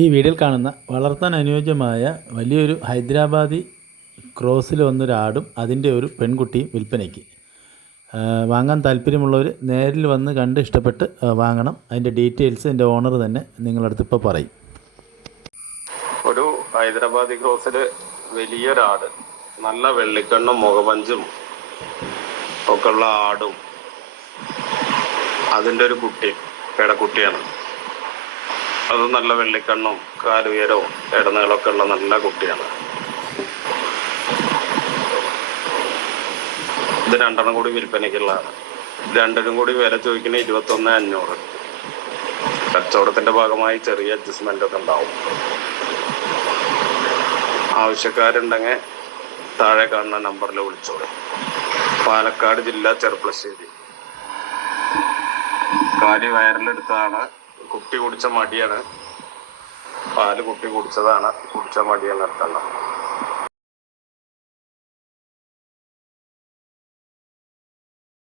ഈ വീഡിയോയിൽ കാണുന്ന വളർത്താൻ അനുയോജ്യമായ വലിയൊരു ഹൈദരാബാദി ക്രോസിൽ വന്നൊരാടും അതിന്റെ ഒരു പെൺകുട്ടിയും വിൽപ്പനയ്ക്ക്. വാങ്ങാൻ താല്പര്യമുള്ളവർ നേരിൽ വന്ന് കണ്ട് ഇഷ്ടപ്പെട്ട് വാങ്ങണം. അതിന്റെ ഡീറ്റെയിൽസ് എന്റെ ഓണർ തന്നെ നിങ്ങളടുത്ത് ഇപ്പോൾ പറയും. ഒരു ഹൈദരാബാദി ക്രോസിൽ വലിയൊരാട് നല്ല വെള്ളിക്കണ്ണും മുഖപഞ്ചും ഒക്കെ ഉള്ള ആടും അതിന്റെ ഒരു കുട്ടി പേടക്കുട്ടിയാണ്. അത് നല്ല വെള്ളിക്കണ്ണും കാലുയരവും ഇടനീളമൊക്കെ ഉള്ള നല്ല കുട്ടിയാണ്. ഇത് രണ്ടെണ്ണം കൂടി വിൽപ്പനയ്ക്കുള്ളതാണ്. രണ്ടിനും കൂടി വില ചോദിക്കുന്ന ഇരുപത്തൊന്ന് അഞ്ഞൂറ്. കച്ചവടത്തിന്റെ ഭാഗമായി ചെറിയ അഡ്ജസ്റ്റ്മെന്റ് ഒക്കെ ഉണ്ടാവും. ആവശ്യക്കാരുണ്ടെങ്കിൽ താഴെ കാണുന്ന നമ്പറിൽ വിളിച്ചോളൂ. പാലക്കാട് ജില്ല ചെർപ്പളശ്ശേരി കാലി വയറിലെടുത്തതാണ് കുട്ടി കുടിച്ച മടിയാണ്. പാൽ കുട്ടി കുടിച്ചതാണ്. കുടിച്ച മടിയാണ് എടുത്തല്ല